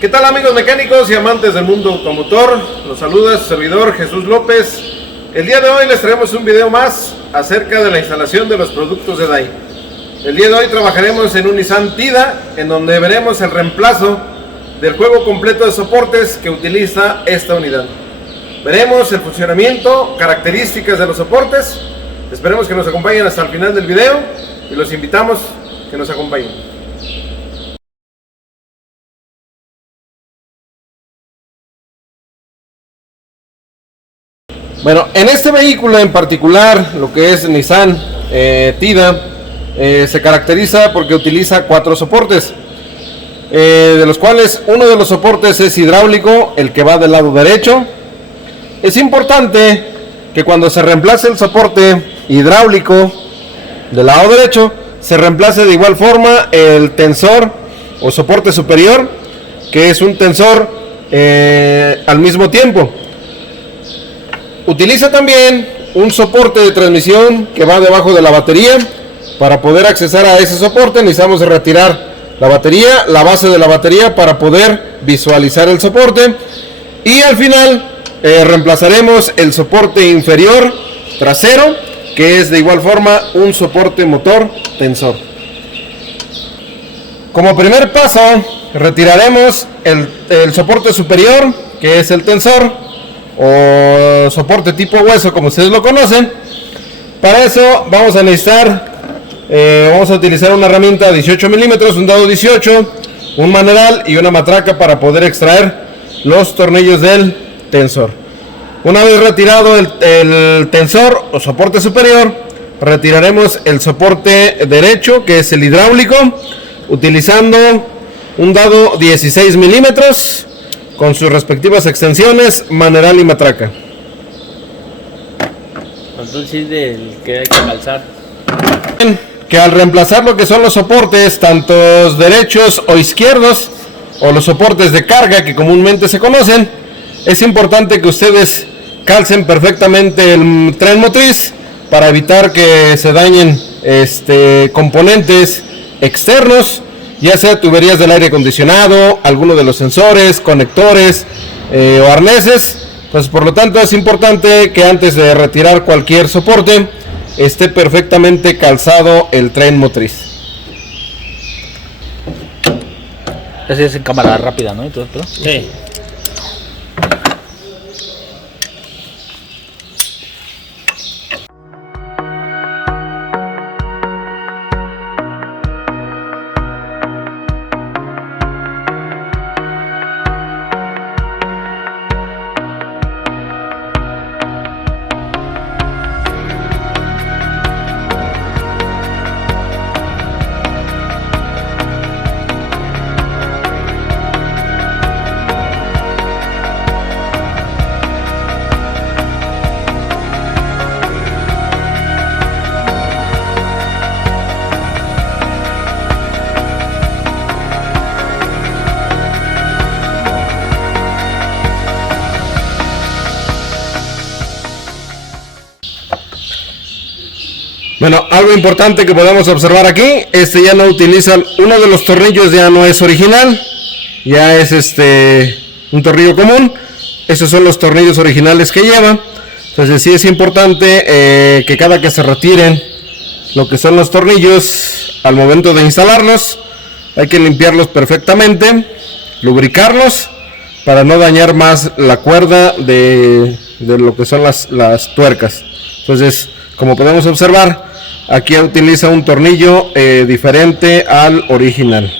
¿Qué tal, amigos mecánicos y amantes del mundo automotor? Los saluda su servidor Jesús López. El día de hoy les traemos un video más acerca de la instalación de los productos de Dai. El día de hoy trabajaremos en un Nissan Tida, en donde veremos el reemplazo del juego completo de soportes que utiliza esta unidad. Veremos el funcionamiento, características de los soportes. Esperemos que nos acompañen hasta el final del video y los invitamos a que nos acompañen. Bueno, en este vehículo en particular, lo que es Nissan Tida, se caracteriza porque utiliza 4 soportes, de los cuales uno de los soportes es hidráulico, el que va del lado derecho. Es importante que cuando se reemplace el soporte hidráulico del lado derecho, se reemplace de igual forma el tensor o soporte superior, que es un tensor al mismo tiempo. Utiliza también un soporte de transmisión que va debajo de la batería. Para poder accesar a ese soporte necesitamos retirar la batería, la base de la batería, para poder visualizar el soporte. Y al final reemplazaremos el soporte inferior trasero, que es de igual forma un soporte motor tensor. Como primer paso retiraremos el soporte superior, que es el tensor o soporte tipo hueso, como ustedes lo conocen. Para eso vamos a necesitar, vamos a utilizar una herramienta 18 milímetros, un dado 18, un manual y una matraca para poder extraer los tornillos del tensor. Una vez retirado el tensor o soporte superior, retiraremos el soporte derecho, que es el hidráulico, utilizando un dado 16 milímetros con sus respectivas extensiones, maneral y matraca. Entonces del que hay que calzar. Que al reemplazar lo que son los soportes, tanto derechos o izquierdos, o los soportes de carga que comúnmente se conocen, es importante que ustedes calcen perfectamente el tren motriz para evitar que se dañen componentes externos, ya sea tuberías del aire acondicionado, alguno de los sensores, conectores o arneses. Pues por lo tanto es importante que antes de retirar cualquier soporte esté perfectamente calzado el tren motriz. Así es en cámara rápida, ¿no? Entonces, ¿pero? Sí. Bueno, algo importante que podemos observar aquí, ya no utiliza, uno de los tornillos ya no es original, ya es un tornillo común. Esos son los tornillos originales que lleva. Entonces sí es importante que cada que se retiren lo que son los tornillos, al momento de instalarlos, hay que limpiarlos perfectamente, lubricarlos para no dañar más la cuerda de lo que son las tuercas. Entonces, como podemos observar, aquí utiliza un tornillo diferente al original.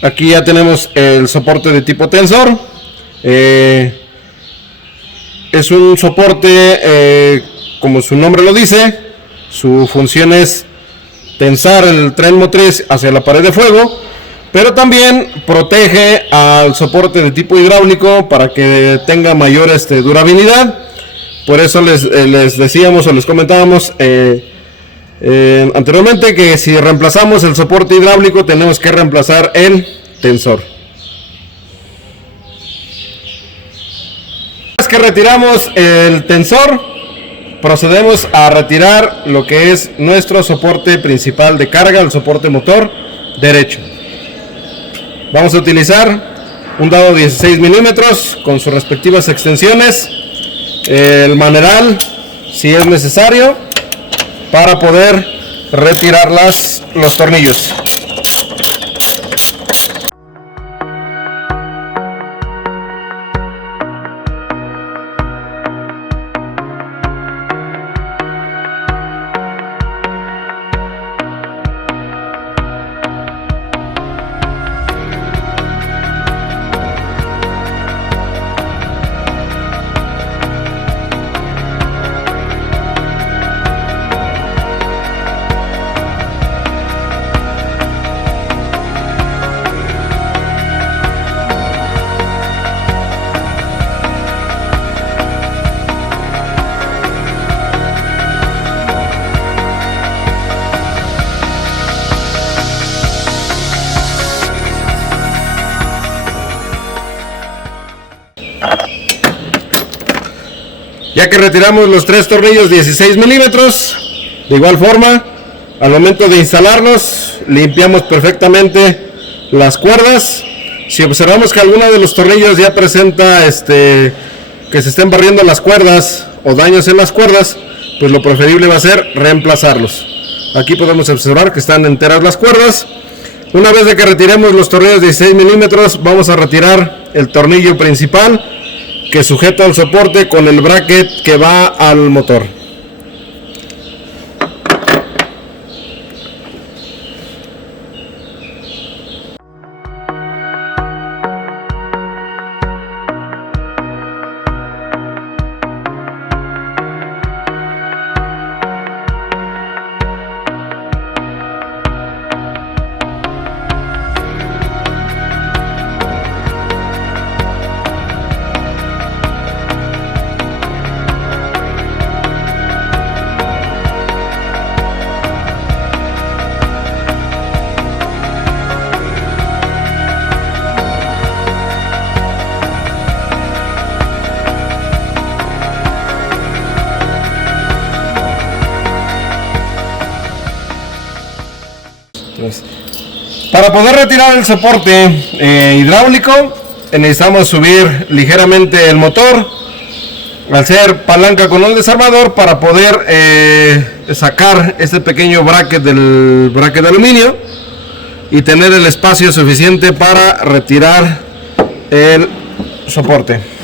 Aquí ya tenemos el soporte de tipo tensor. Es un soporte, como su nombre lo dice, su función es tensar el tren motriz hacia la pared de fuego, pero también protege al soporte de tipo hidráulico para que tenga mayor durabilidad. Por eso les decíamos o les comentábamos anteriormente que si reemplazamos el soporte hidráulico tenemos que reemplazar el tensor. vez que retiramos el tensor, procedemos a retirar lo que es nuestro soporte principal de carga, el soporte motor derecho. Vamos a utilizar un dado 16 milímetros con sus respectivas extensiones, el maneral si es necesario, para poder retirar los tornillos. Ya que retiramos los 3 tornillos 16 milímetros, de igual forma, al momento de instalarlos, limpiamos perfectamente las cuerdas. Si observamos que alguno de los tornillos ya presenta que se estén barriendo las cuerdas o daños en las cuerdas, pues lo preferible va a ser reemplazarlos. Aquí podemos observar que están enteras las cuerdas. Una vez de que retiremos los tornillos 16 milímetros, vamos a retirar el tornillo principal que sujeta el soporte con el bracket que va al motor. Para poder retirar el soporte hidráulico, necesitamos subir ligeramente el motor, al ser palanca con un desarmador, para poder sacar este pequeño bracket del bracket de aluminio y tener el espacio suficiente para retirar el soporte.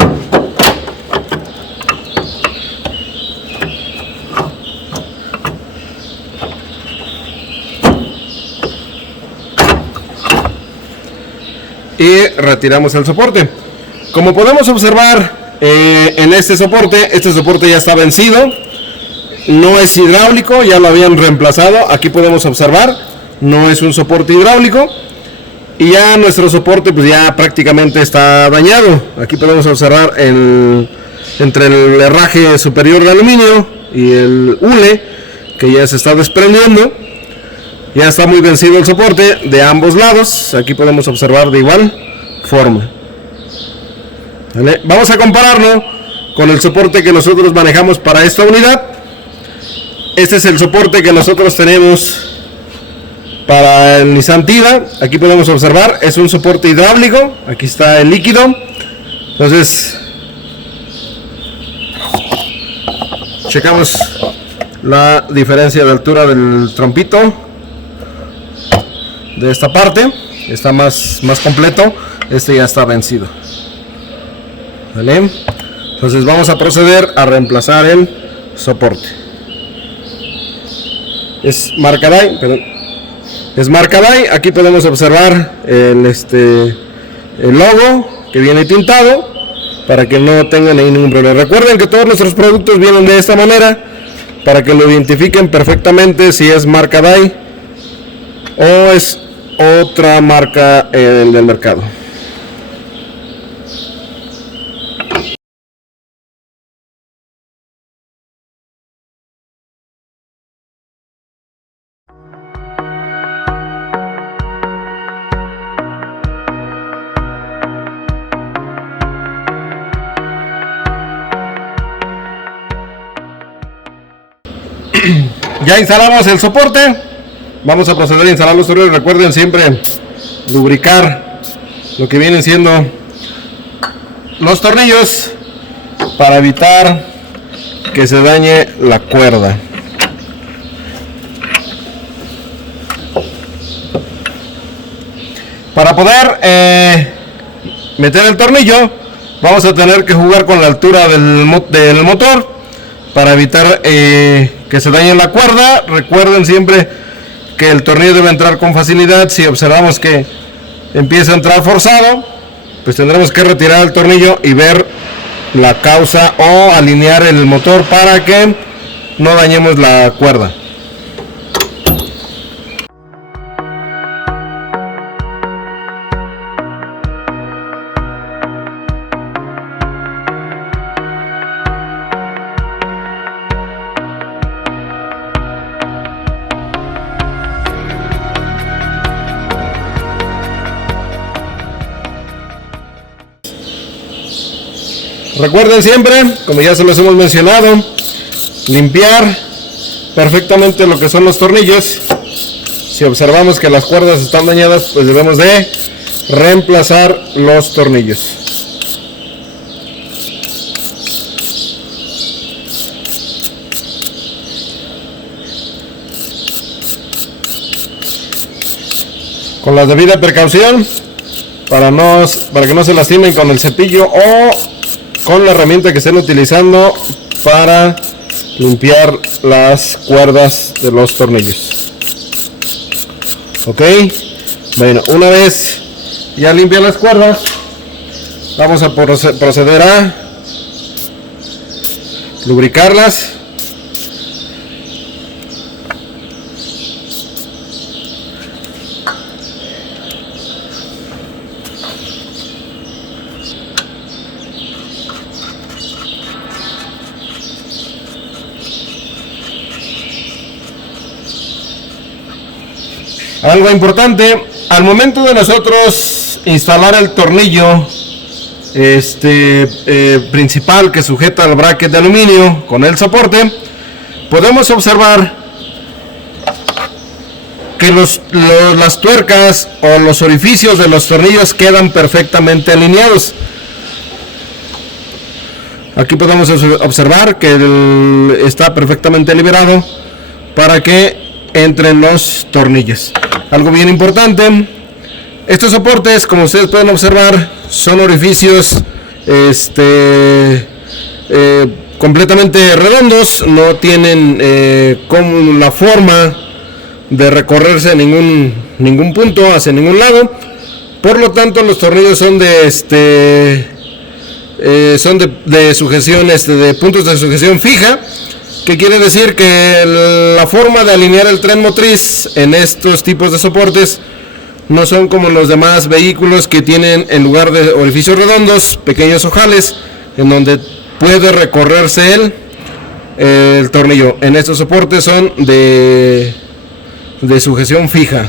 Y retiramos el soporte. Como podemos observar en este soporte ya está vencido, no es hidráulico, ya lo habían reemplazado. Aquí podemos observar, no es un soporte hidráulico, y ya nuestro soporte pues ya prácticamente está dañado. Aquí podemos observar entre el herraje superior de aluminio y el hule, que ya se está desprendiendo. Ya está muy vencido el soporte de ambos lados. Aquí podemos observar de igual forma. ¿Vale? Vamos a compararlo con el soporte que nosotros manejamos para esta unidad. Este es el soporte que nosotros tenemos para el Nissan Tiba. Aquí podemos observar, es un soporte hidráulico. Aquí está el líquido. Entonces, checamos la diferencia de altura del trompito. De esta parte está más completo, este ya está vencido. ¿Vale? Entonces vamos a proceder a reemplazar el soporte. Es marca Dai, aquí podemos observar el logo que viene tintado para que no tengan ahí ningún problema. Recuerden que todos nuestros productos vienen de esta manera para que lo identifiquen perfectamente si es marca Dai o es otra marca del mercado. Ya instalamos el soporte. Vamos a proceder a instalar los tornillos. Recuerden siempre lubricar lo que vienen siendo los tornillos para evitar que se dañe la cuerda. Para poder meter el tornillo, vamos a tener que jugar con la altura del motor para evitar que se dañe la cuerda. Recuerden siempre que el tornillo debe entrar con facilidad. Si observamos que empieza a entrar forzado, pues tendremos que retirar el tornillo y ver la causa o alinear el motor para que no dañemos la cuerda. Recuerden siempre, como ya se los hemos mencionado, limpiar perfectamente lo que son los tornillos. Si observamos que las cuerdas están dañadas, pues debemos de reemplazar los tornillos. Con la debida precaución para que no se lastimen con el cepillo o con la herramienta que estén utilizando para limpiar las cuerdas de los tornillos. Ok, bueno, una vez ya limpian las cuerdas, vamos a proceder a lubricarlas. Algo importante, al momento de nosotros instalar el tornillo principal que sujeta el bracket de aluminio con el soporte, podemos observar que las tuercas o los orificios de los tornillos quedan perfectamente alineados. Aquí podemos observar que está perfectamente liberado para que entren los tornillos. Algo bien importante, estos soportes, como ustedes pueden observar, son orificios completamente redondos, no tienen como la forma de recorrerse ningún punto hacia ningún lado. Por lo tanto, los tornillos son de sujeción, de puntos de sujeción fija, que quiere decir que la forma de alinear el tren motriz en estos tipos de soportes no son como los demás vehículos, que tienen, en lugar de orificios redondos, pequeños ojales en donde puede recorrerse el tornillo. En estos soportes son de sujeción fija.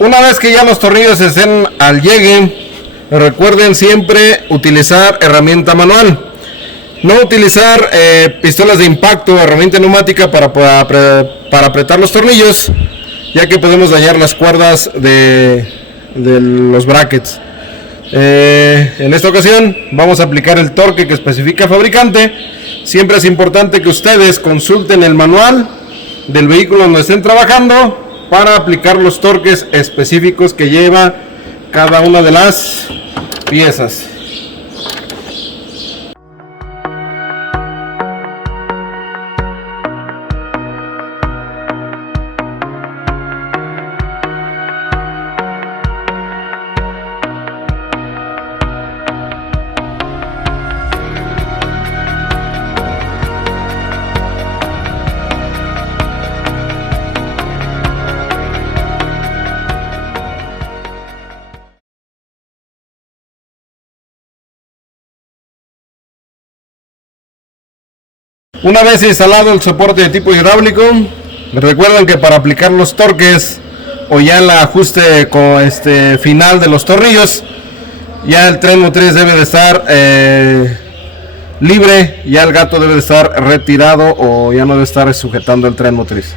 Una vez que ya los tornillos estén al llegue, recuerden siempre utilizar herramienta manual. No utilizar pistolas de impacto o herramienta neumática para apretar los tornillos, ya que podemos dañar las cuerdas de los brackets. En esta ocasión vamos a aplicar el torque que especifica el fabricante. Siempre es importante que ustedes consulten el manual del vehículo donde estén trabajando para aplicar los torques específicos que lleva cada una de las piezas. Una vez instalado el soporte de tipo hidráulico, recuerden que para aplicar los torques o ya el ajuste final de los tornillos, ya el tren motriz debe de estar libre, ya el gato debe de estar retirado o ya no debe estar sujetando el tren motriz.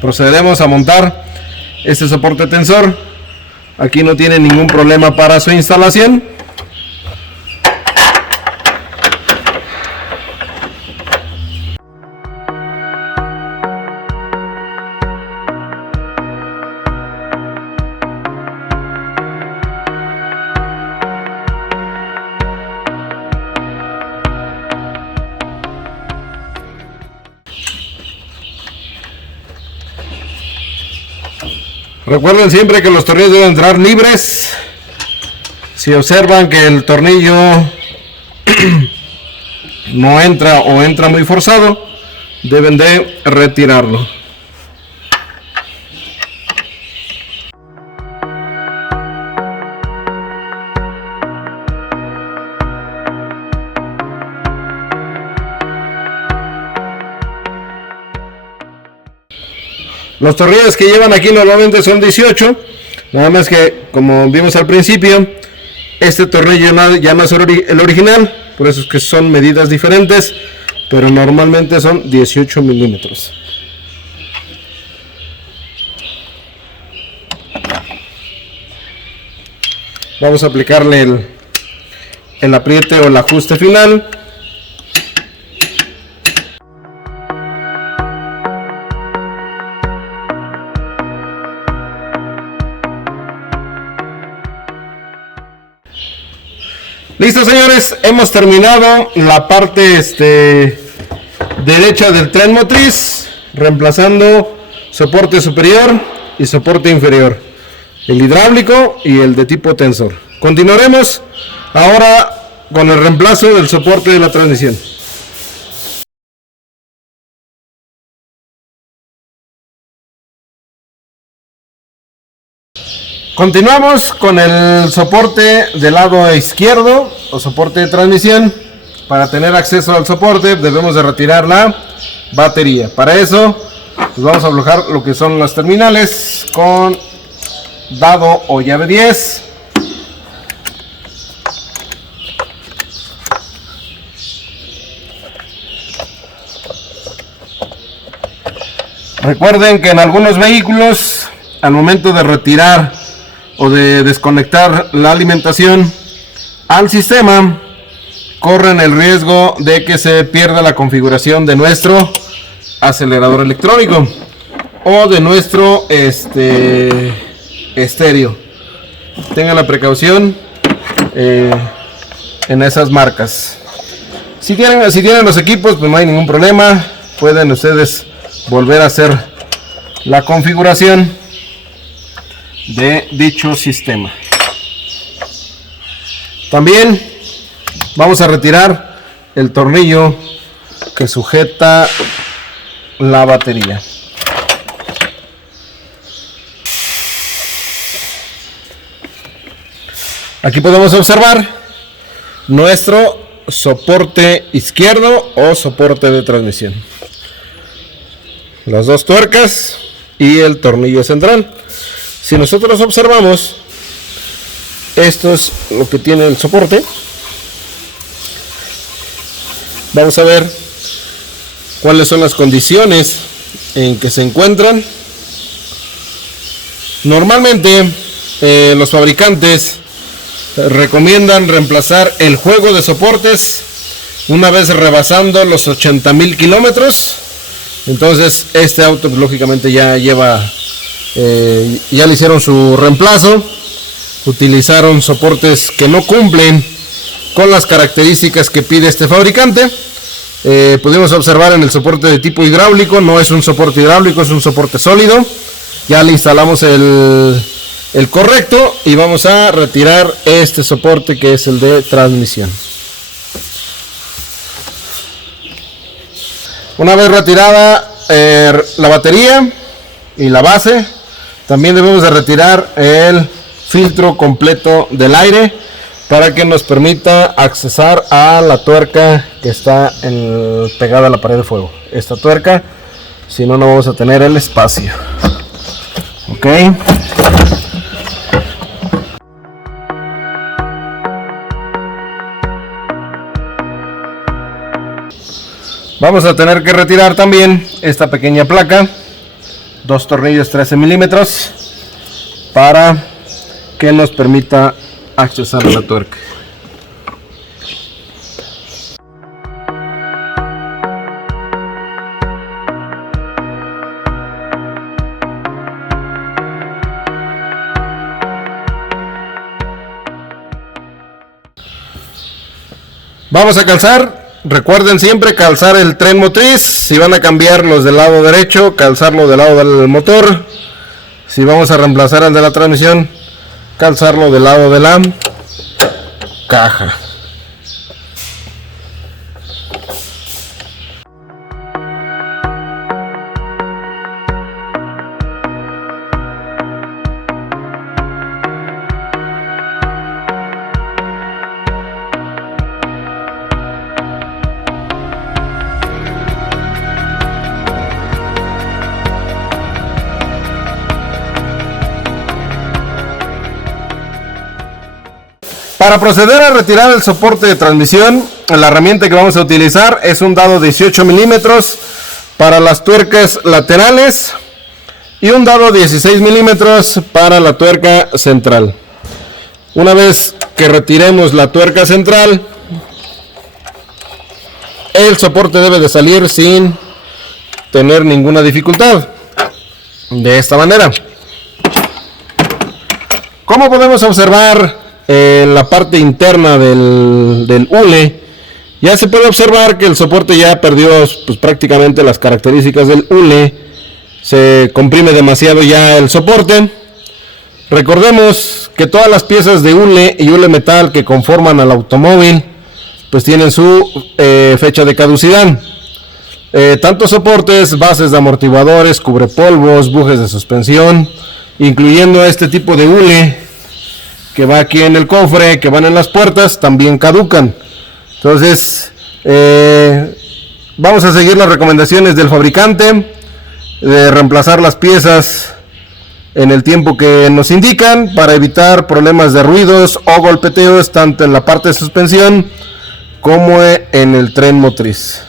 Procederemos a montar este soporte tensor. Aquí no tiene ningún problema para su instalación. Recuerden siempre que los tornillos deben entrar libres. Si observan que el tornillo no entra o entra muy forzado, deben de retirarlo. Los tornillos que llevan aquí normalmente son 18, nada más que como vimos al principio, este tornillo ya no es el original, por eso es que son medidas diferentes, pero normalmente son 18 milímetros. Vamos a aplicarle el apriete o el ajuste final. Listo, señores, hemos terminado la parte derecha del tren motriz, reemplazando soporte superior y soporte inferior, el hidráulico y el de tipo tensor. Continuaremos ahora con el reemplazo del soporte de la transmisión. Continuamos con el soporte del lado izquierdo o soporte de transmisión. Para tener acceso al soporte debemos de retirar la batería. Para eso pues vamos a aflojar lo que son las terminales con dado o llave 10. Recuerden que en algunos vehículos, al momento de retirar o de desconectar la alimentación al sistema, corren el riesgo de que se pierda la configuración de nuestro acelerador electrónico o de nuestro estéreo. Tengan la precaución en esas marcas. Si tienen los equipos, pues no hay ningún problema, pueden ustedes volver a hacer la configuración de dicho sistema. También vamos a retirar el tornillo que sujeta la batería. Aquí podemos observar nuestro soporte izquierdo o soporte de transmisión, las dos tuercas y el tornillo central. Si nosotros observamos, esto es lo que tiene el soporte. Vamos a ver cuáles son las condiciones en que se encuentran. Normalmente los fabricantes recomiendan reemplazar el juego de soportes una vez rebasando los 80,000 kilómetros. Entonces este auto pues, lógicamente ya lleva, ya le hicieron su reemplazo, utilizaron soportes que no cumplen con las características que pide este fabricante. Pudimos observar en el soporte de tipo hidráulico, no es un soporte hidráulico, es un soporte sólido. Ya le instalamos el correcto y vamos a retirar este soporte que es el de transmisión. Una vez retirada la batería y la base, también debemos de retirar el filtro completo del aire para que nos permita accesar a la tuerca que está pegada a la pared de fuego. Esta tuerca, si no, no vamos a tener el espacio. Ok. Vamos a tener que retirar también esta pequeña placa, 2 tornillos 13 milímetros, para que nos permita accesar a la tuerca. Vamos a calzar. Recuerden siempre calzar el tren motriz. Si van a cambiar los del lado derecho, calzarlo del lado del motor. Si vamos a reemplazar el de la transmisión, calzarlo del lado de la caja. Para proceder a retirar el soporte de transmisión, la herramienta que vamos a utilizar es un dado 18 milímetros para las tuercas laterales y un dado 16 milímetros para la tuerca central. Una vez que retiremos la tuerca central, el soporte debe de salir sin tener ninguna dificultad. De esta manera. Como podemos observar en la parte interna del hule, ya se puede observar que el soporte ya perdió pues, prácticamente las características del hule. Se comprime demasiado ya el soporte. Recordemos que todas las piezas de hule y hule metal que conforman al automóvil pues tienen su fecha de caducidad. Tanto soportes, bases de amortiguadores, cubrepolvos, bujes de suspensión, incluyendo este tipo de hule que va aquí en el cofre, que van en las puertas, también caducan. Entonces vamos a seguir las recomendaciones del fabricante de reemplazar las piezas en el tiempo que nos indican para evitar problemas de ruidos o golpeteos tanto en la parte de suspensión como en el tren motriz.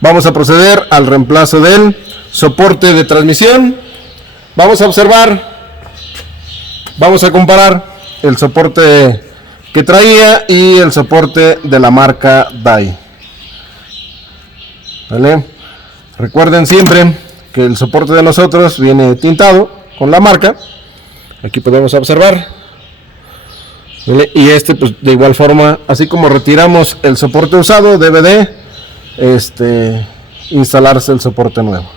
Vamos a proceder al reemplazo del soporte de transmisión. Vamos a observar, vamos a comparar el soporte que traía y el soporte de la marca Dai. ¿Vale? Recuerden siempre que el soporte de nosotros viene tintado con la marca. Aquí podemos observar. ¿Vale? Y este pues de igual forma, así como retiramos el soporte usado, debe de instalarse el soporte nuevo.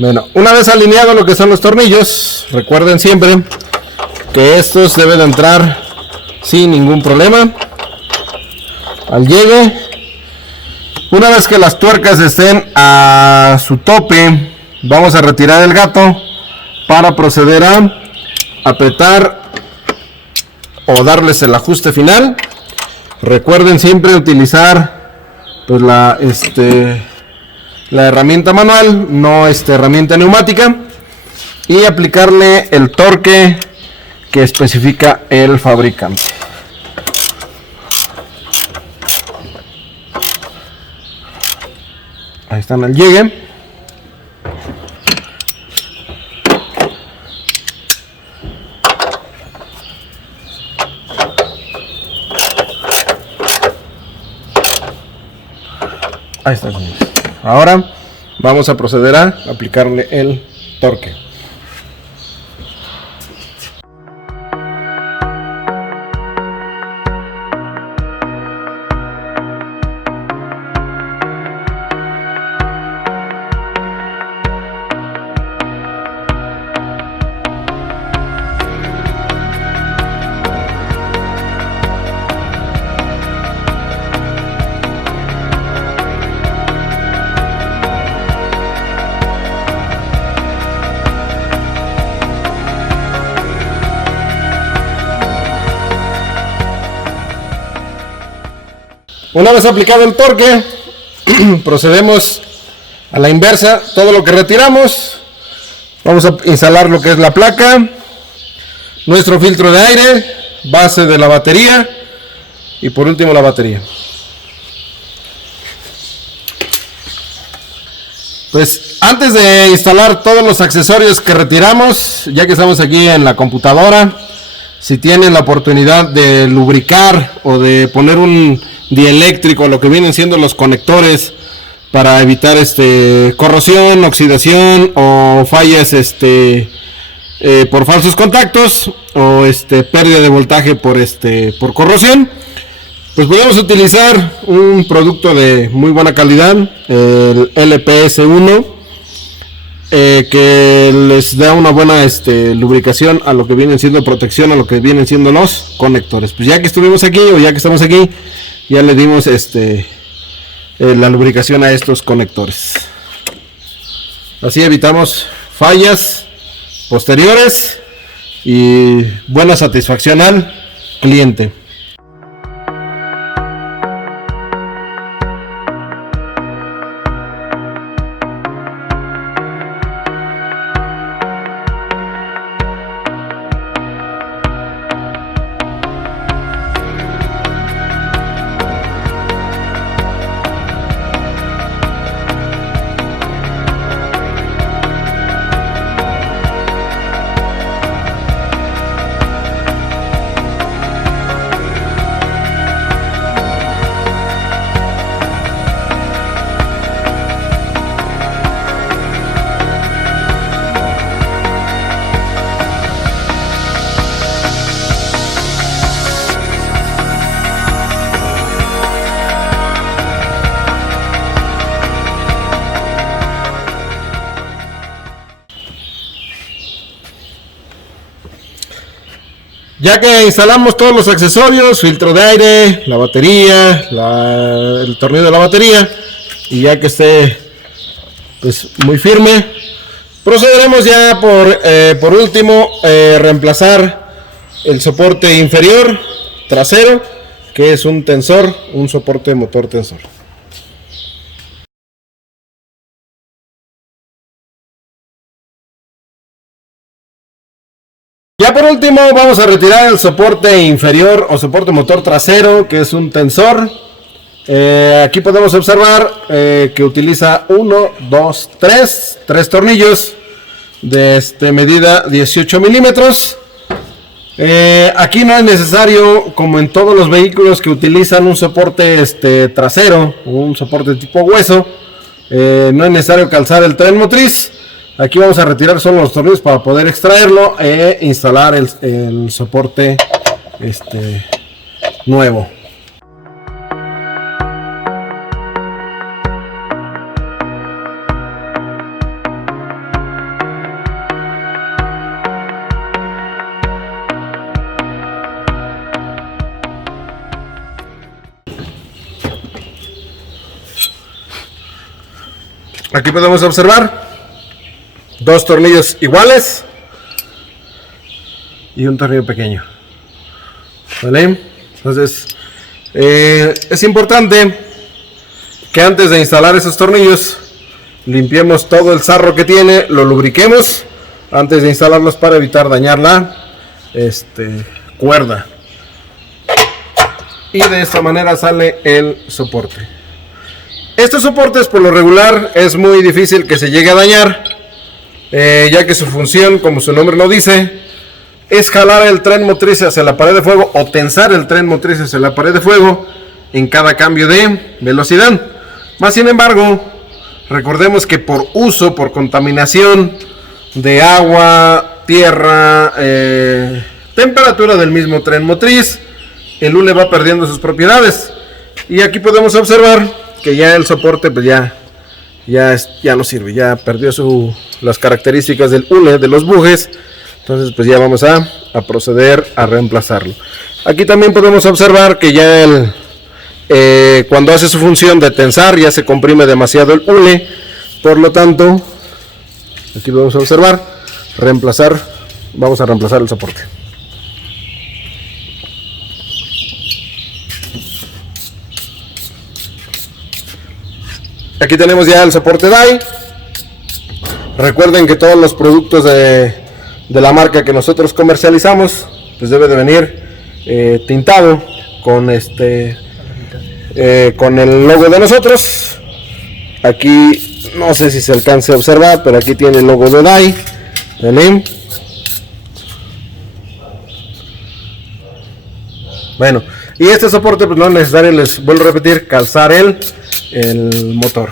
Bueno, una vez alineado lo que son los tornillos, recuerden siempre que estos deben de entrar sin ningún problema al llegue. Una vez que las tuercas estén a su tope, vamos a retirar el gato para proceder a apretar o darles el ajuste final. Recuerden siempre utilizar pues la herramienta manual, no herramienta neumática, y aplicarle el torque que especifica el fabricante. Ahí están al llegue. Ahí está, señores. Ahora vamos a proceder a aplicarle el torque. Una vez aplicado el torque, procedemos a la inversa. Todo lo que retiramos, vamos a instalar lo que es la placa, nuestro filtro de aire, base de la batería y por último la batería. Pues antes de instalar todos los accesorios que retiramos, ya que estamos aquí en la computadora, si tienen la oportunidad de lubricar o de poner un dieléctrico, lo que vienen siendo los conectores para evitar corrosión, oxidación o fallas por falsos contactos o pérdida de voltaje por corrosión, pues podemos utilizar un producto de muy buena calidad, el LPS1, que les da una buena lubricación a lo que vienen siendo protección a lo que vienen siendo los conectores. Pues ya que estuvimos aquí o ya que estamos aquí, ya le dimos la lubricación a estos conectores. Así evitamos fallas posteriores y buena satisfacción al cliente. Ya que instalamos todos los accesorios, filtro de aire, la batería, el tornillo de la batería, y ya que esté pues muy firme, procederemos ya por último reemplazar el soporte inferior trasero, que es un tensor, un soporte motor tensor. Ya por último vamos a retirar el soporte inferior o soporte motor trasero, que es un tensor. Aquí podemos observar que utiliza 1, 2, 3 tornillos de medida 18 milímetros. Aquí no es necesario, como en todos los vehículos que utilizan un soporte trasero, un soporte tipo hueso, no es necesario calzar el tren motriz. Aquí vamos a retirar solo los tornillos para poder extraerlo e instalar el soporte nuevo. Aquí podemos observar dos tornillos iguales y un tornillo pequeño, ¿vale? Entonces es importante que antes de instalar esos tornillos limpiemos todo el sarro que tiene, lo lubriquemos antes de instalarlos para evitar dañar la cuerda, y de esta manera sale el soporte. Estos soportes por lo regular es muy difícil que se llegue a dañar, ya que su función, como su nombre lo dice, es jalar el tren motriz hacia la pared de fuego o tensar el tren motriz hacia la pared de fuego en cada cambio de velocidad. Más sin embargo, recordemos que por uso, por contaminación de agua, tierra, temperatura del mismo tren motriz, el hule va perdiendo sus propiedades. Y aquí podemos observar que ya el soporte pues ya no sirve, ya perdió las características del hule, de los bujes. Entonces pues ya vamos a proceder a reemplazarlo. Aquí también podemos observar que ya cuando hace su función de tensar ya se comprime demasiado el hule. Por lo tanto, aquí podemos observar, vamos a reemplazar el soporte. Aquí tenemos ya el soporte DAI. Recuerden que todos los productos de la marca que nosotros comercializamos pues debe de venir tintado con con el logo de nosotros. Aquí no sé si se alcance a observar, pero aquí tiene el logo de DAI. ¿Ven? Bueno, y este soporte pues no es necesario, les vuelvo a repetir, calzar el motor.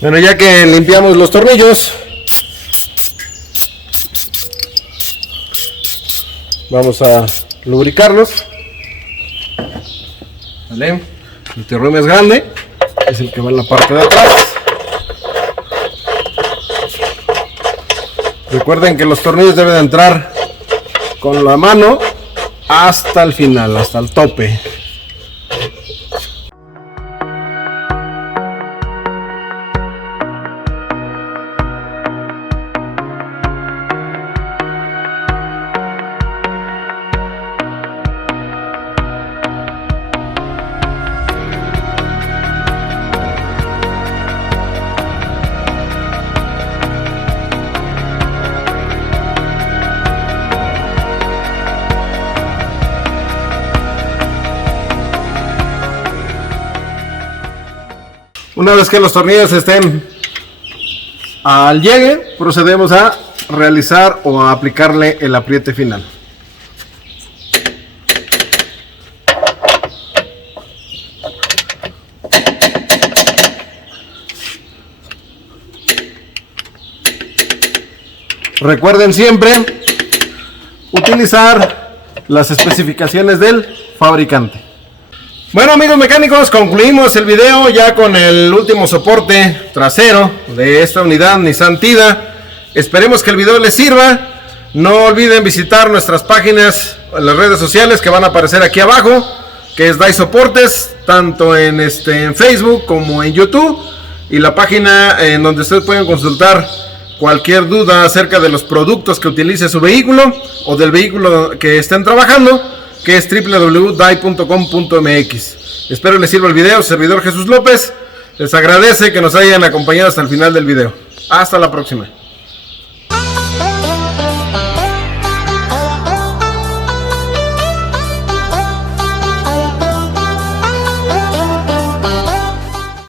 Bueno, ya que limpiamos los tornillos, vamos a lubricarlos. ¿Vale? El terrueme es grande, es el que va en la parte de atrás. Recuerden que los tornillos deben entrar con la mano hasta el final, hasta el tope. Una vez que los tornillos estén al llegue, procedemos a realizar o a aplicarle el apriete final. Recuerden siempre utilizar las especificaciones del fabricante. Bueno, amigos mecánicos, concluimos el video ya con el último soporte trasero de esta unidad Nissan Tida. Esperemos que el video les sirva. No olviden visitar nuestras páginas en las redes sociales que van a aparecer aquí abajo, que es DAI Soportes, tanto en Facebook como en YouTube, y la página en donde ustedes pueden consultar cualquier duda acerca de los productos que utilice su vehículo o del vehículo que estén trabajando, que es www.dai.com.mx. Espero les sirva el video. Su servidor Jesús López les agradece que nos hayan acompañado hasta el final del video. Hasta la próxima.